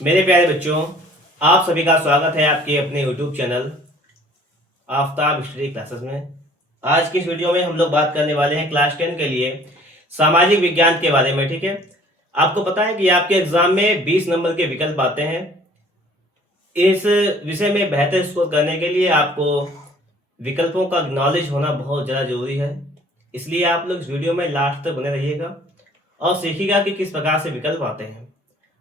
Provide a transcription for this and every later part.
मेरे प्यारे बच्चों, आप सभी का स्वागत है आपके अपने YouTube channel Aftab history classes में। आज की इस वीडियो में हम लोग बात करने वाले हैं क्लास 10 के लिए सामाजिक विज्ञान के बारे में। ठीक है, आपको पता है कि आपके एग्जाम में 20 नंबर के विकल्प आते हैं। इस विषय में बेहतर स्कोर करने के लिए आपको विकल्पों का नॉलेज होना बहुत ज़्यादा जरूरी है। इसलिए आप लोग इस वीडियो में लास्ट तक बने रहिएगा और सीखिएगा कि किस प्रकार से विकल्प आते हैं।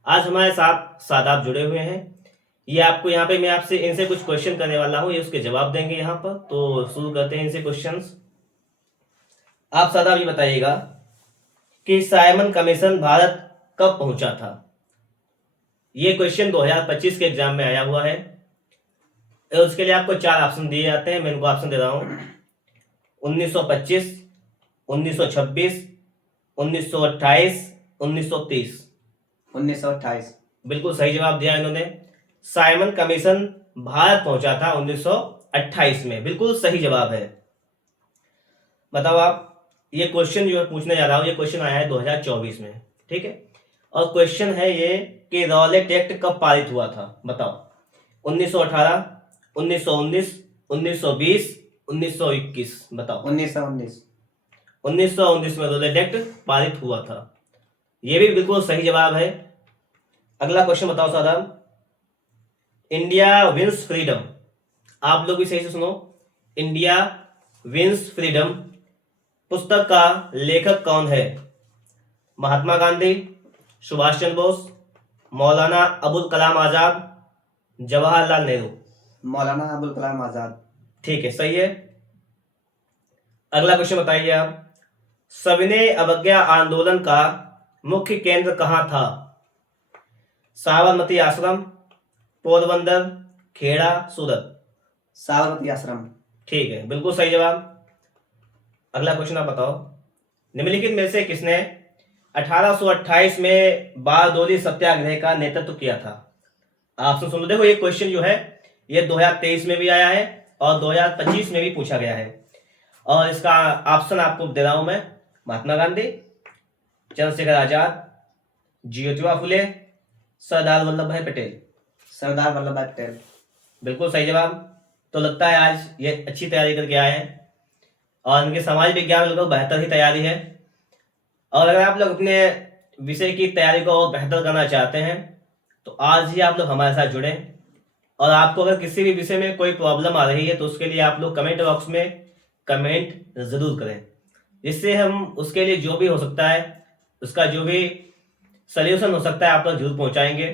आज हमारे साथ सादाब जुड़े हुए हैं। ये आपको यहाँ पे मैं आपसे इनसे कुछ क्वेश्चन करने वाला हूँ, ये उसके जवाब देंगे यहाँ पर। तो शुरू करते हैं इनसे क्वेश्चंस। आप सादाब ये बताइएगा कि साइमन कमीशन भारत कब पहुंचा था। ये क्वेश्चन 2025 के एग्जाम में आया हुआ है। उसके लिए आपको 4 ऑप्शन दिए जाते हैं। मैं इनको ऑप्शन दे रहा हूँ: 1925, 1926, 1928, 1930। 1928। बिल्कुल सही जवाब दिया इन्होंने। साइमन कमीशन भारत पहुंचा था 1928 में। बिल्कुल सही जवाब है। बताओ आप, ये क्वेश्चन जो पूछने जा रहा हूं, ये क्वेश्चन आया है 2024 में। ठीक है, और क्वेश्चन है ये कि रॉलेट एक्ट कब पारित हुआ था। बताओ, 1918, 1919, 1920, 1921। बताओ। 1919। 1919 में रॉलेट एक्ट पारित हुआ था। ये भी बिल्कुल सही जवाब है। अगला क्वेश्चन बताओ साहब, इंडिया विंस फ्रीडम। आप लोग भी सही से सुनो। इंडिया विंस फ्रीडम पुस्तक का लेखक कौन है? महात्मा गांधी, सुभाष चंद्र बोस, मौलाना अबुल कलाम आजाद, जवाहरलाल नेहरू। मौलाना अबुल कलाम आजाद। ठीक है, सही है। अगला क्वेश्चन बताइए आप, सविनय अवज्ञा आंदोलन का मुख्य केंद्र कहां था? साबरमती आश्रम, पोरबंदर, खेड़ा, सूरत। साबरमती आश्रम। ठीक है, बिल्कुल सही जवाब। अगला क्वेश्चन आप बताओ, निम्नलिखित में से किसने 1828 में बारदोली सत्याग्रह का नेतृत्व किया था? ऑप्शन सुन लो। देखो, ये क्वेश्चन जो है ये 2023 में भी आया है और 2025 में भी पूछा गया है। और इसका ऑप्शन आपको दे रहा हूं मैं: महात्मा गांधी, चंद्रशेखर आजाद, ज्योतिबा फुले, सरदार वल्लभ भाई पटेल। सरदार वल्लभ भाई पटेल। बिल्कुल सही जवाब। तो लगता है आज ये अच्छी तैयारी करके आए हैं और इनके समाज विज्ञान में बेहतर ही तैयारी है। और अगर आप लोग अपने विषय की तैयारी को और बेहतर करना चाहते हैं तो आज ही आप लोग हमारे साथ जुड़ें। और आपको अगर किसी भी विषय में कोई प्रॉब्लम आ रही है तो उसके लिए आप लोग कमेंट बॉक्स में कमेंट ज़रूर करें, जिससे हम उसके लिए जो भी हो सकता है उसका जो भी सल्यूशन हो सकता है आप लोग जरूर पहुंचाएंगे।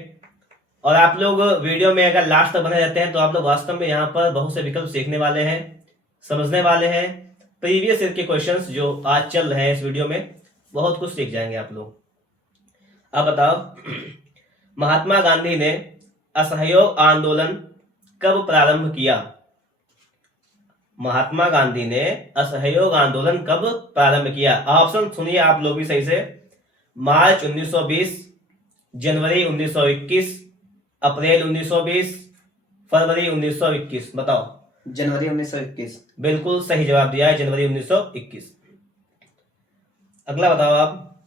और आप लोग वीडियो में अगर लास्ट तक बने रहते हैं तो आप लोग वास्तव में यहाँ पर बहुत से विकल्प सीखने वाले हैं, समझने वाले हैं। प्रीवियस ईयर के क्वेश्चंस जो आज चल रहे हैं इस वीडियो में, बहुत कुछ सीख जाएंगे आप लोग। अब बताओ, महात्मा गांधी ने असहयोग आंदोलन कब प्रारंभ किया? महात्मा गांधी ने असहयोग आंदोलन कब प्रारंभ किया? ऑप्शन सुनिए आप लोग भी सही से: मार्च 1920, जनवरी 1921, अप्रैल 1920, फरवरी 1921। बताओ। जनवरी 1921। बिल्कुल सही जवाब दिया है, जनवरी 1921। अगला बताओ आप,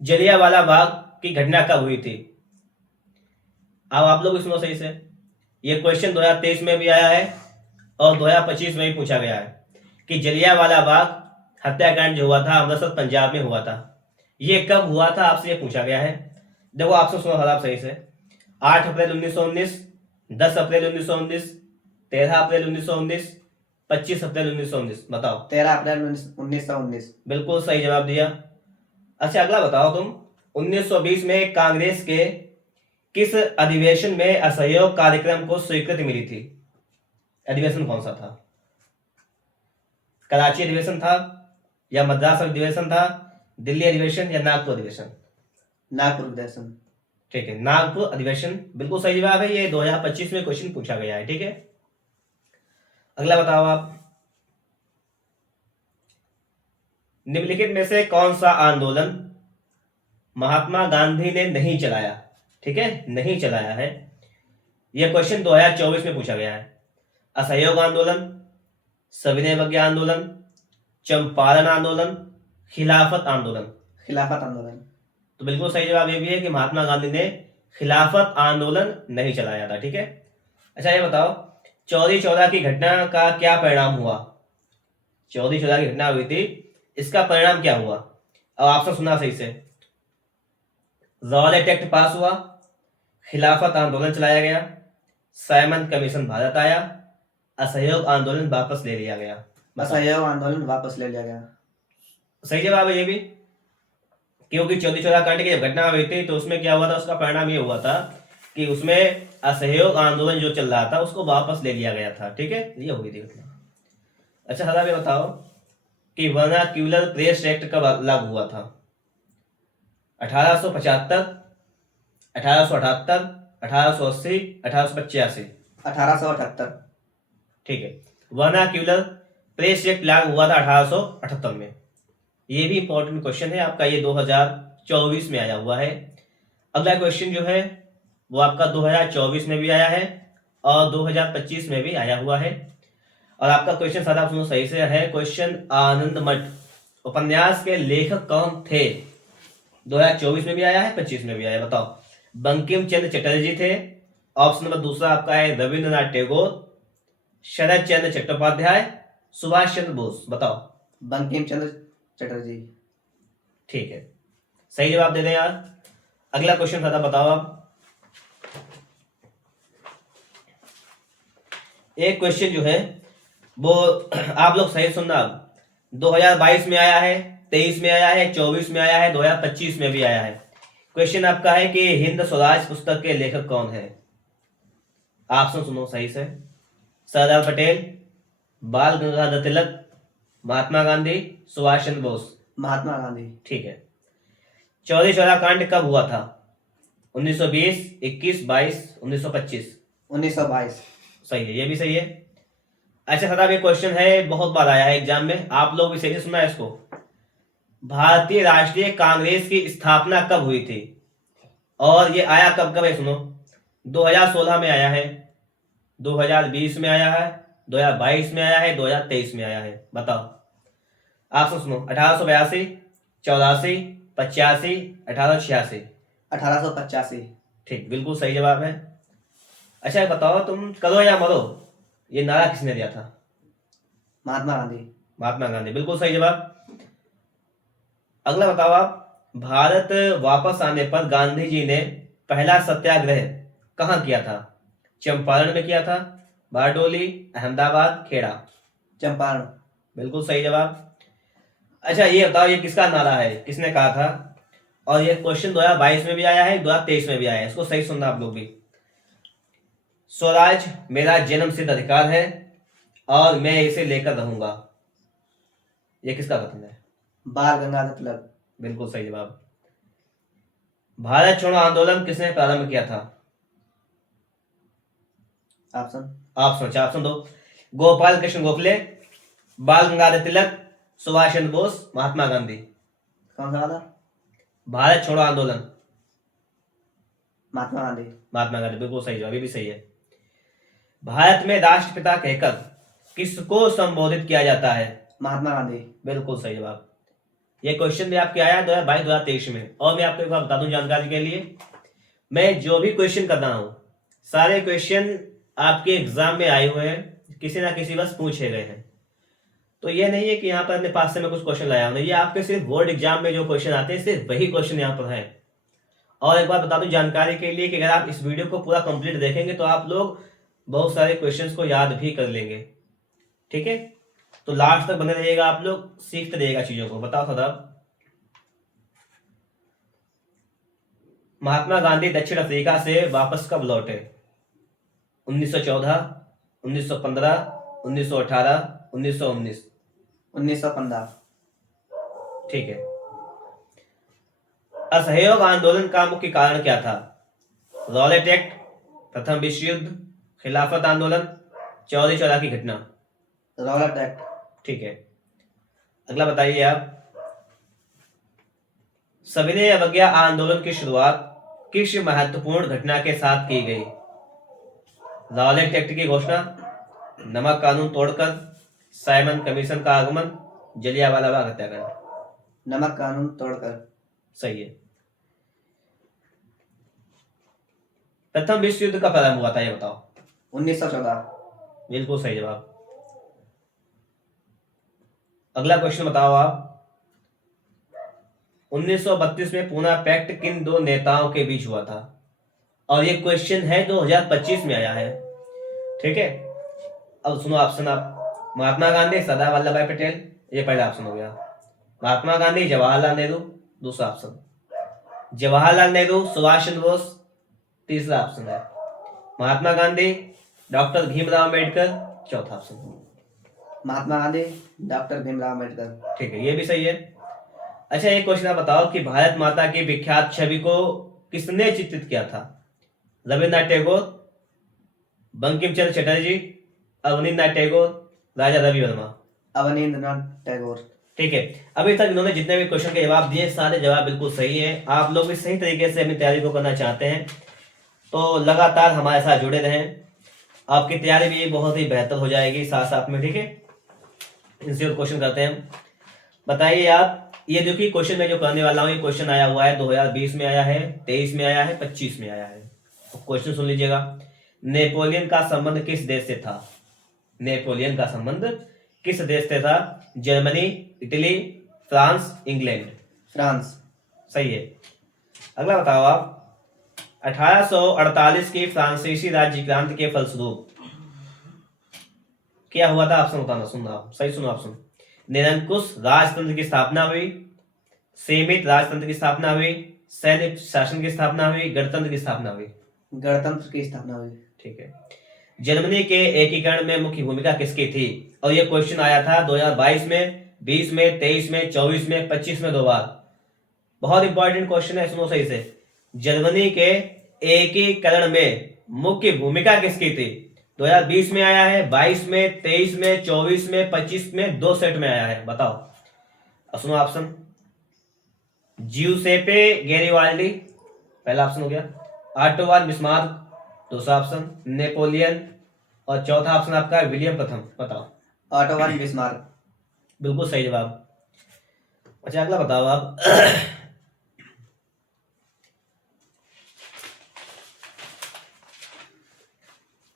जलियांवाला बाग की घटना कब हुई थी? अब आप लोग सुनो सही से। ये क्वेश्चन 2023 में भी आया है और 2025 में भी पूछा गया है कि जलियांवाला बाग हत्याकांड जो हुआ था अमृतसर पंजाब में हुआ था, ये कब हुआ था, आपसे ये पूछा गया है। देखो आपसे सुनो आप सही से: 8 अप्रैल 1919, 10 अप्रैल 1919, 13 अप्रैल 1919, 25 अप्रैल 1919। बताओ। 13 अप्रैल 1919। बिल्कुल सही जवाब दिया। अच्छा, अगला बताओ तुम, 1920 में कांग्रेस के किस अधिवेशन में असहयोग कार्यक्रम को स्वीकृति मिली थी? अधिवेशन कौन सा था? कराची अधिवेशन था, या मद्रास अधिवेशन था, दिल्ली अधिवेशन, या नागपुर अधिवेशन? नागपुर अधिवेशन। ठीक है, नागपुर अधिवेशन बिल्कुल सही जवाब है। ये 2025 में क्वेश्चन पूछा गया है। ठीक है, अगला बताओ आप, निम्नलिखित में से कौन सा आंदोलन महात्मा गांधी ने नहीं चलाया? ठीक है, नहीं चलाया है। यह क्वेश्चन 2024 में पूछा गया है। असहयोग आंदोलन, सविनय अवज्ञा आंदोलन, चंपारण आंदोलन, खिलाफत आंदोलन। खिलाफत आंदोलन। तो बिल्कुल सही जवाब ये भी है कि महात्मा गांधी ने खिलाफत आंदोलन नहीं चलाया था। ठीक है, अच्छा ये बताओ, चौरी चौरा की घटना का क्या परिणाम हुआ? चौरी चौरा की घटना हुई थी, इसका परिणाम क्या हुआ? अब आपसे सुना सही से। रॉलेट एक्ट पास हुआ, खिलाफत आंदोलन चलाया गया, साइमन कमीशन भारत आया, असहयोग आंदोलन वापस ले लिया गया। असहयोग आंदोलन वापस ले लिया गया। सही जवाब है ये भी, क्योंकि चौरी चौरा कांड की जब घटना हुई थी तो उसमें क्या हुआ था, उसका परिणाम ये हुआ था कि उसमें असहयोग आंदोलन जो चल रहा था उसको वापस ले लिया गया था। ठीक है, ये हुई थी घटना। अच्छा सदा ये बताओ कि वर्नाक्यूलर प्रेस एक्ट कब लागू हुआ था? 1875, 1878, 1880, 1885? 1878। ठीक है, वर्नाक्यूलर प्रेस एक्ट लागू हुआ था 1878 में। ये भी इंपॉर्टेंट क्वेश्चन है आपका, ये 2024 में आया हुआ है। अगला क्वेश्चन जो है वो आपका 2024 में भी आया है और 2025 में भी आया हुआ है। और आपका क्वेश्चन सारा सुनो सही से है। क्वेश्चन, आनंद मठ उपन्यास के लेखक कौन थे? 2024 में भी आया है, 25 में भी आया है। बताओ। बंकिम चंद्र चटर्जी थे। ऑप्शन नंबर दूसरा आपका है रविंद्रनाथ टैगोर, शरद चंद्र चट्टोपाध्याय, सुभाष चंद्र बोस। बताओ। बंकिम चंद्र चटर्जी। ठीक है, सही जवाब दे दें यार। अगला क्वेश्चन था, बताओ आप। एक क्वेश्चन जो है वो आप लोग सही सुनना। 2022 में आया है, 23 में आया है, 24 में आया है, 2025 में भी आया है। क्वेश्चन आपका है कि हिंद स्वराज पुस्तक के लेखक कौन है? ऑप्शन सुनो सही से। सरदार पटेल, बाल गंगाधर तिलक, महात्मा गांधी, सुभाष चंद्र बोस। महात्मा गांधी। ठीक है। चौरी चौरा कांड कब हुआ था? 1920, 21, 22, 1925? 1922। सही है, ये भी सही है। अच्छा साहब, ये क्वेश्चन है, बहुत बार आया है एग्जाम में, आप लोग भी सही से सुना है इसको। भारतीय राष्ट्रीय कांग्रेस की स्थापना कब हुई थी? और ये आया कब कब है सुनो। 2016 में आया है, 2020 में आया है, 2022 में आया है, 2023 में आया है। बताओ। आप सुनो। 1882, 84, 85, 1886? 1885। ठीक, बिल्कुल सही जवाब है। अच्छा ये बताओ, तुम करो या मरो, ये नारा किसने दिया था? महात्मा गांधी। महात्मा गांधी, बिल्कुल सही जवाब। अगला बताओ आप। भारत वापस आने पर गांधी जी ने पहला सत्याग्रह कहाँ किया था? चंपारण में किया था, बारडोली, अहमदाबाद, खेड़ा? चंपारण। बिल्कुल सही जवाब। अच्छा ये बताओ, ये किसका नारा है, किसने कहा था? और ये क्वेश्चन 2022 में भी आया है, 2023 में भी आया है, इसको सही सुनना आप लोग भी। स्वराज मेरा जन्मसिद्ध अधिकार है और मैं इसे लेकर रहूंगा, ये किसका कथन है? बाल गंगाधर तिलक। बिल्कुल सही जवाब। भारत छोड़ो आंदोलन किसने प्रारंभ किया था? ऑप्शन दो। गोपाल कृष्ण गोखले, बाल गंगाधर तिलक, सुभाष चंद्र बोस, महात्मा गांधी? कौन सा वाला? भारत छोड़ो आंदोलन। महात्मा गांधी। महात्मा गांधी, बिल्कुल सही जवाब, ये भी सही है। भारत में राष्ट्रपिता कहकर किसको संबोधित किया जाता है? महात्मा गांधी। बिल्कुल सही जवाब। ये क्वेश्चन भी आपके आया है 2022 2023 में। और मैं आपको एक बात बता दूं जानकारी के लिए, मैं जो भी क्वेश्चन कर रहा हूं सारे क्वेश्चन आपके एग्जाम में आए हुए हैं, किसी ना किसी बस पूछे गए हैं। तो ये नहीं है कि यहाँ पर अपने पास से मैं कुछ क्वेश्चन लाया हूं, ये आपके सिर्फ बोर्ड एग्जाम में जो क्वेश्चन आते हैं सिर्फ वही क्वेश्चन यहाँ पर है। और एक बार बता दूं जानकारी के लिए कि अगर आप इस वीडियो को पूरा कंप्लीट देखेंगे तो आप लोग बहुत सारे क्वेश्चंस को याद भी कर लेंगे। ठीक है, तो लास्ट तक बने रहिएगा, आप लोग सीखते रहिएगा चीजों को। बताओ सदाब। महात्मा गांधी दक्षिण अफ्रीका से वापस कब लौटे? 1914, 1915, 1918, 1919? 1915। ठीक है। असहयोग आंदोलन का मुख्य कारण क्या था? रॉलेट एक्ट, प्रथम विश्व युद्ध, खिलाफत आंदोलन, चौरी चौरा की घटना? Rowlatt act. ठीक है। अगला बताइए आप। सविनय अवज्ञा आंदोलन की शुरुआत किस महत्वपूर्ण घटना के साथ की गई? रॉलेट एक्ट की घोषणा, नमक कानून तोड़कर, साइमन कमीशन का आगमन, जलियांवाला बाग हत्याकांड? नमक कानून तोड़कर। सही है। प्रथम विश्व युद्ध कब प्रारंभ हुआ था, ये बताओ। 1914। बिल्कुल सही जवाब। अगला क्वेश्चन बताओ आप। 1932 में पूना पैक्ट किन दो नेताओं के बीच हुआ था? और ये क्वेश्चन है 2025 में आया है, ठीक है। अब सुनो ऑप्शन आप। महात्मा गांधी, सरदार वल्लभ भाई पटेल, ये पहला ऑप्शन हो गया। महात्मा गांधी, जवाहरलाल नेहरू, दूसरा ऑप्शन। जवाहरलाल नेहरू, सुभाष चंद्र बोस, तीसरा ऑप्शन है। महात्मा गांधी, डॉक्टर भीमराव अम्बेडकर, चौथा ऑप्शन। महात्मा गांधी, डॉक्टर भीमराव अम्बेडकर। ठीक है, ये भी सही है। अच्छा, एक क्वेश्चन आप बताओ कि भारत माता की विख्यात छवि को किसने चित्रित किया था? रविन्द्रनाथ टैगोर, बंकिम चंद्र चटर्जी, अवनींद्रनाथ टैगोर, राजा रवि वर्मा। अवनींद्रनाथ टैगोर। ठीक है। अभी तक इन्होंने जितने भी क्वेश्चन के जवाब दिए, सारे जवाब बिल्कुल सही है। आप लोग भी सही तरीके से अपनी तैयारी को करना चाहते हैं तो लगातार हमारे साथ जुड़े रहें, आपकी तैयारी भी बहुत ही बेहतर हो जाएगी साथ साथ में, ठीक है। इनसे और क्वेश्चन करते हैं। बताइए आप, ये देखिए क्वेश्चन मैं जो करने वाला हूँ, ये क्वेश्चन आया हुआ है 2020 में आया है, 23 में आया है, 25 में आया है। तो क्वेश्चन सुन लीजिएगा। नेपोलियन का संबंध किस देश से था? नेपोलियन का संबंध किस देश से था? Germany, Italy, France, England. France. सही है। अगला बताओ आप। 1848 की फ्रांसीसी राज्य क्रांति के फलस्वरूप क्या हुआ था? ऑप्शन बताना, सुनना सही, सुनो ऑप्शन। निरंकुश राजतंत्र की स्थापना हुई, सीमित राजतंत्र की स्थापना हुई, सैन्य शासन की स्थापना हुई, गणतंत्र की स्थापना हुई। गणतंत्र की स्थापना हुई। ठीक है। जर्मनी के एकीकरण में मुख्य भूमिका किसकी थी? और ये क्वेश्चन आया था 2022 में, 20 में, 23 में, 24 में, 25 में, 2 बार। बहुत इंपॉर्टेंट क्वेश्चन है, सुनो सही से। जर्मनी के एकीकरण में मुख्य भूमिका किसकी थी? 2020 में आया है, 22 में, 23 में, 24 में, 25 में, 2 सेट में आया है, बताओ। अब सुनो ऑप्शन। ज्यूसेपे गैरिबाल्डी, पहला ऑप्शन हो गया। ऑटोवान बिस्मार्क, दूसरा ऑप्शन। नेपोलियन, और चौथा ऑप्शन आपका विलियम प्रथम, बताओ। Otto von Bismarck. बिल्कुल सही जवाब। अच्छा, अगला बताओ आप।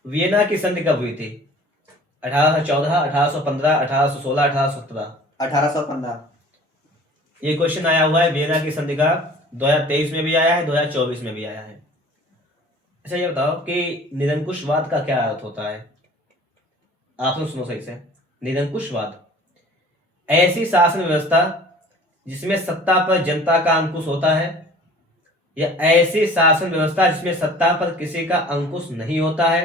वियना की संधि कब हुई थी? 1814, 1815, 1816, 1817। 1815। ये क्वेश्चन आया हुआ है वियना की संधि का, 2023 में भी आया है, 2024 में भी आया है। अच्छा, ये बताओ कि निरंकुशवाद का क्या अर्थ होता है? आप लोग सुनो सही से। निरंकुशवाद ऐसी शासन व्यवस्था जिसमें सत्ता पर जनता का अंकुश होता है, या ऐसी शासन व्यवस्था जिसमें सत्ता पर किसी का अंकुश नहीं होता है,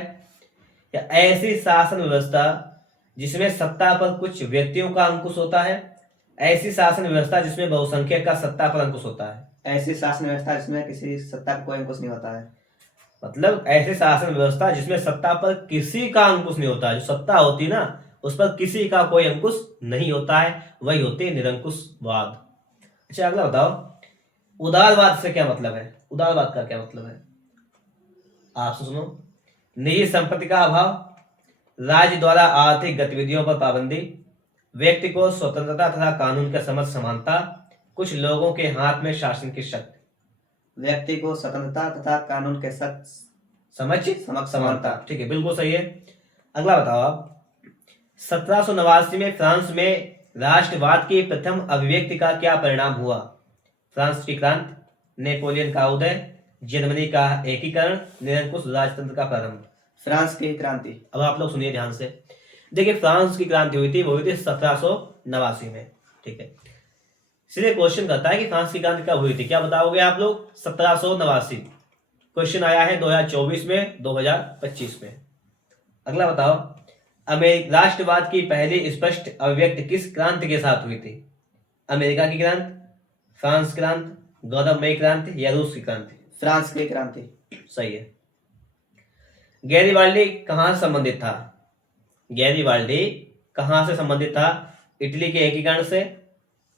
या ऐसी शासन व्यवस्था जिसमें सत्ता पर कुछ व्यक्तियों का अंकुश होता है, ऐसी शासन व्यवस्था जिसमें बहुसंख्यक का सत्ता पर अंकुश होता है। ऐसी शासन व्यवस्था जिसमें किसी सत्ता का कोई अंकुश नहीं होता है। मतलब ऐसी शासन व्यवस्था जिसमें सत्ता पर किसी का अंकुश नहीं होता है, जो सत्ता होती है ना, उस पर किसी का कोई अंकुश नहीं होता है, वही होती है निरंकुशवाद। अच्छा, अगला बताओ। उदारवाद से क्या मतलब है? उदारवाद का क्या मतलब है? आप सुनो। निजी संपत्ति का अभाव, राज्य द्वारा आर्थिक गतिविधियों पर पाबंदी, व्यक्ति को स्वतंत्रता तथा कानून के समक्ष समानता, कुछ लोगों के हाथ में शासन की शक्ति। व्यक्ति को स्वतंत्रता तथा कानून के समक्ष समानता। ठीक है, बिल्कुल सही है। अगला बताओ आप। 1789 में फ्रांस में राष्ट्रवाद की प्रथम अभिव्यक्ति का क्या परिणाम हुआ? फ्रांस की क्रांति, नेपोलियन का उदय, जर्मनी का एकीकरण, निरंकुश राजतंत्र का प्रारंभ। फ्रांस की क्रांति। अब आप लोग सुनिए ध्यान से। देखिए, फ्रांस की क्रांति हुई थी, वो हुई थी 1789 में, ठीक है। इसलिए क्वेश्चन करता है कि फ्रांस की क्रांति कब हुई थी, क्या बताओगे आप लोग? 1789। क्वेश्चन आया है 2024 में, 2025 में। अगला बताओ। राष्ट्रवाद की पहली स्पष्ट अभिव्यक्ति किस क्रांति के साथ हुई थी? अमेरिका की क्रांति, फ्रांस क्रांति, गौरवमयी क्रांति, या रूस की क्रांति? फ्रांस की क्रांति। सही है। गैरिबाल्डी कहां से संबंधित था? गैरिबाल्डी कहां से संबंधित था? इटली के एकीकरण से,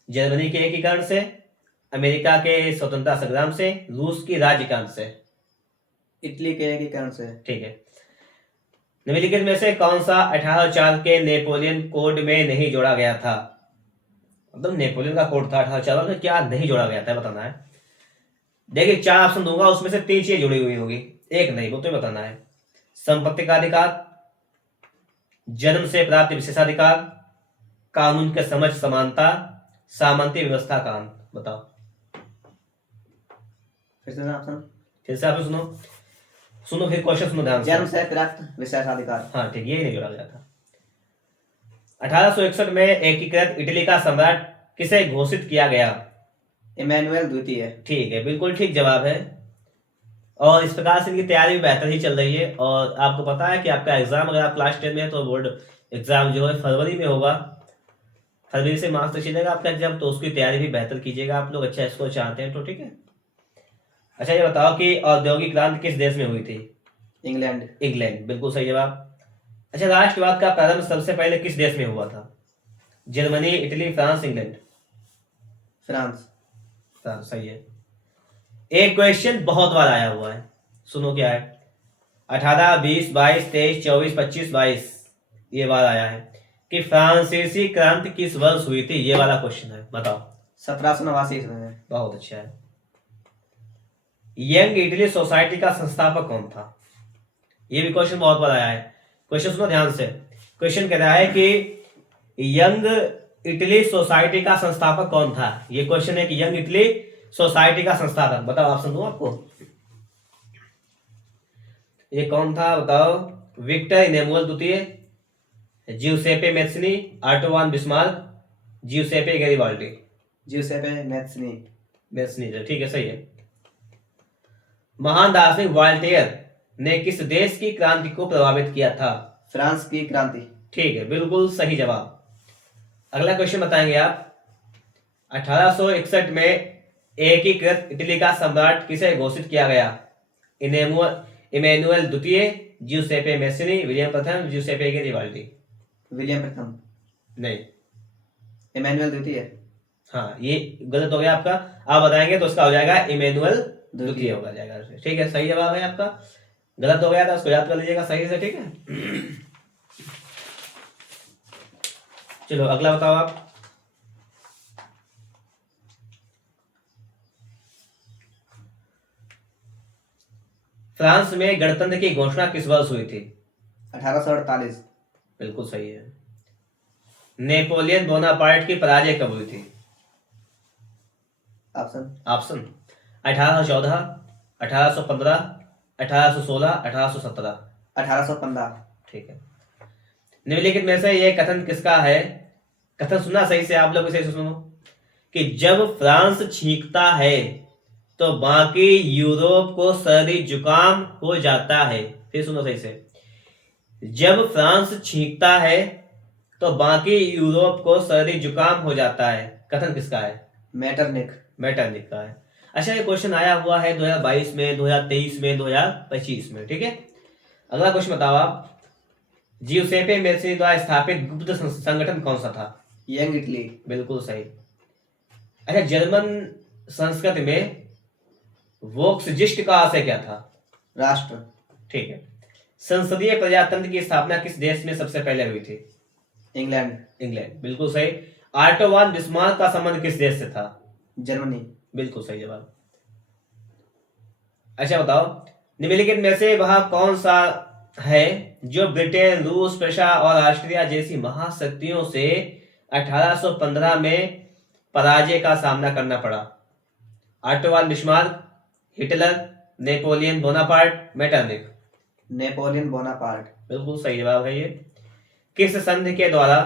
जर्मनी के एकीकरण से, अमेरिका के स्वतंत्रता संग्राम से, रूस की राज्य क्रांति से? इटली के एकीकरण से। ठीक है। निम्नलिखित में से कौन सा 1804 के नेपोलियन कोड में नहीं जोड़ा गया था? मतलब नेपोलियन का कोड था 1814 में, क्या नहीं जोड़ा गया था बताना है। देखिए 4 ऑप्शन दूंगा, उसमें से 3 चीजें जुड़ी हुई होगी, एक नहीं, वो तो बताना है। संपत्ति का अधिकार, जन्म से प्राप्त विशेषाधिकार, कानून के समझ समानता, सामंती व्यवस्था का अंत। बताओ। फिर से ऑप्शन। फिर से आप सुनो सुनो, फिर क्वेश्चन सुनो ध्यान जन्म से। से प्राप्त विशेषाधिकार। हाँ ठीक, ये नहीं जोड़ा गया था। 1861 में एकीकृत इटली का सम्राट किसे घोषित किया गया? इमैनुअल द्वितीय। ठीक है, बिल्कुल ठीक जवाब है। और इस प्रकार से इनकी तैयारी भी बेहतर ही चल रही है। और आपको पता है कि आपका एग्जाम, अगर आप क्लास 10 में है तो बोर्ड एग्जाम जो है फरवरी में होगा, फरवरी से मार्च तक चलेगा आपका एग्जाम, तो उसकी तैयारी भी बेहतर कीजिएगा आप लोग, अच्छा स्कोर चाहते हैं तो। ठीक है, अच्छा ये बताओ कि औद्योगिक क्रांति किस देश में हुई थी? इंग्लैंड। इंग्लैंड, बिल्कुल सही जवाब। अच्छा, राष्ट्रवाद का प्रारंभ सबसे पहले किस देश में हुआ था? Germany, Italy, France, England? France. France सही है। एक क्वेश्चन बहुत बार आया हुआ है, सुनो क्या है। 18, 20, 22, 23, 24, 25, 22 ये बार आया है कि फ्रांसीसी क्रांति किस वर्ष हुई थी, ये वाला क्वेश्चन है, बताओ। 1789 ईस्वी में। बहुत अच्छा है। यंग इटली सोसाइटी का संस्थापक कौन था? ये भी क्वेश्चन बहुत बार आया है। क्वेश्चन सुनो ध्यान से। क्वेश्चन कह रहा है कि यंग इटली सोसाइटी का संस्थापक कौन था। ये क्वेश्चन है कि यंग इटली सोसाइटी का संस्थापक, बताओ। ऑप्शन दूं आपको, ये कौन था बताओ। विक्टर इनेमुअल द्वितीय, जिउसेपे मैत्सनी, ऑटो वान बिस्मार्क, जिउसेपे गैरिबाल्डी? जिउसेपे मैत्सनी। मैत्सनी, ठीक है, सही है। महान दार्शनिक वॉल्टेयर ने किस देश की क्रांति को प्रभावित किया था? फ्रांस की क्रांति। ठीक है, बिल्कुल सही जवाब। अगला क्वेश्चन बताएंगे आप। 1861 में एकीकृत इटली का सम्राट किसे घोषित किया गया? इमैनुअल द्वितीय, जिउसेपे मैत्सनी, विलियम प्रथम, जिउसेपे गैरिबाल्डी? विलियम प्रथम। नहीं, इमैनुअल द्वितीय। हाँ ये गलत हो गया आपका, आप बताएंगे तो उसका हो जाएगा इमैनुअल द्वितीय होगा जाएगा। ठीक है, सही जवाब है आपका। गलत हो गया था, उसको याद कर लीजिएगा सही से। ठीक है, चलो अगला बताओ आप। फ्रांस में गणतंत्र की घोषणा किस वर्ष हुई थी? 1848। बिल्कुल सही है। नेपोलियन बोनापार्ट की पराजय कब हुई थी? ऑप्शन 1814, 1815, 1816, 1817? 1815। ठीक है। निम्नलिखित में से यह कथन किसका है? कथन सुना सही से आप लोग, इसे सुनो कि जब फ्रांस छींकता है तो बाकी यूरोप को सर्दी जुकाम हो जाता है। फिर सुनो सही से। जब फ्रांस छींकता है तो बाकी यूरोप को सर्दी जुकाम हो जाता है। कथन किसका है? मेटरनिक का है। अच्छा, ये क्वेश्चन आया हुआ है 2022 में, 2023 में, 2025 में। ठीक है, अगला क्वेश्चन बताओ आप। जिउसेपे मैत्सनी द्वारा स्थापित गुप्त संगठन कौन सा था? Young Italy. बिल्कुल सही। अच्छा, जर्मन संस्कृति में वोक्सजिस्ट का आशय क्या था? राष्ट्र। ठीक है। संसदीय प्रजातंत्र की स्थापना किस देश में सबसे पहले हुई थी? इंग्लैंड, बिल्कुल सही। ऑटो वान बिस्मार्क का संबंध किस देश से था? जर्मनी। बिल्कुल सही जवाब। अच्छा बताओ, निम्नलिखित में से वह कौन सा है जो ब्रिटेन, रूस, प्रशा और ऑस्ट्रिया जैसी महाशक्तियों से 1815 में पराजय का सामना करना पड़ा? Otto von Bismarck, Hitler, Napoleon Bonaparte, Metternich? Napoleon Bonaparte. बिल्कुल सही जवाब है ये। किस संधि के द्वारा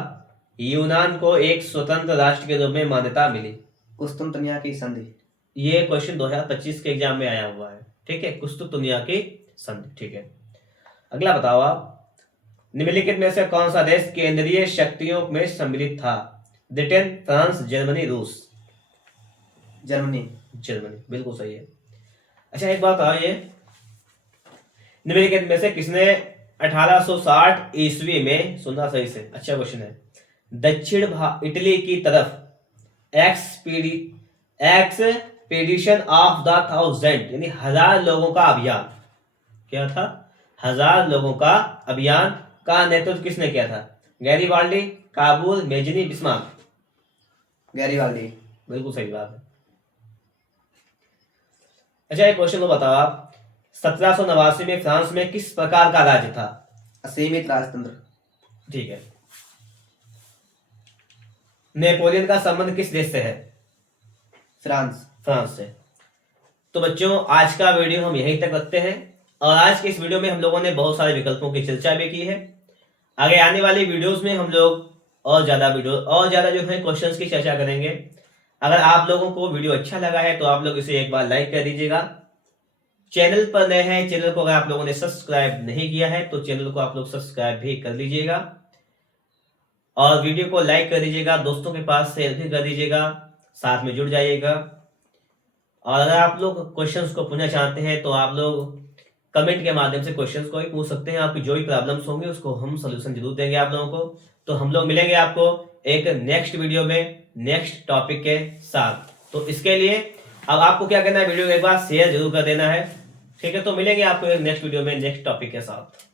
यूनान को एक स्वतंत्र राष्ट्र के रूप में मान्यता मिली? कुस्तुनतनिया की संधि। ये क्वेश्चन 2025 के एग्जाम में आया हुआ है। ठीक है, कुस्तुनतनिया की संधि। ठीक है, अगला बताओ आप। निम्नलिखित में से कौन सा देश केंद्रीय शक्तियों में सम्मिलित था? ब्रिटेन, फ्रांस, जर्मनी, रूस? जर्मनी। बिल्कुल सही है। अच्छा एक बात बताओ, ये निम्नलिखित में से किसने 1860 ईस्वी में, सुनना सही से, अच्छा क्वेश्चन है, दक्षिण इटली की तरफ एक्सपीडिशन ऑफ द 1000 यानी 1000 लोगों का अभियान, क्या था? 1000 लोगों का अभियान का नेतृत्व किसने किया था? Garibaldi, Kabul, Mazzini, Bismarck? Garibaldi. बिल्कुल सही बात है। अच्छा, एक क्वेश्चन को बताओ आप, 1789 में फ्रांस में किस प्रकार का राज्य था? असीमित राजतंत्र। ठीक है। नेपोलियन का संबंध किस देश से है? फ्रांस। फ्रांस से। तो बच्चों, आज का वीडियो हम यहीं तक रखते हैं और आज के इस वीडियो में हम लोगों ने बहुत सारे विकल्पों की चर्चा भी की है। आगे आने वाली वीडियोस में हम लोग और ज्यादा जो है क्वेश्चंस की चर्चा करेंगे। अगर आप लोगों को वीडियो अच्छा लगा है तो आप लोग इसे एक बार लाइक कर दीजिएगा। चैनल पर नए हैं, चैनल को अगर आप लोगों ने सब्सक्राइब नहीं किया है तो चैनल को आप लोग सब्सक्राइब भी कर लीजिएगा और वीडियो को लाइक कर दीजिएगा, दोस्तों के पास शेयर भी कर दीजिएगा, साथ में जुड़ जाइएगा। और अगर आप लोग क्वेश्चंस को पूछना चाहते हैं तो आप लोग कमेंट के माध्यम से क्वेश्चंस को भी पूछ सकते हैं। आपकी जो भी प्रॉब्लम्स होंगी उसको हम सोल्यूशन जरूर देंगे आप लोगों को। तो हम लोग मिलेंगे आपको एक नेक्स्ट वीडियो में नेक्स्ट टॉपिक के साथ। तो इसके लिए अब आपको क्या करना है, वीडियो को एक बार शेयर जरूर कर देना है। ठीक है, तो मिलेंगे आपको एक नेक्स्ट वीडियो में नेक्स्ट टॉपिक के साथ।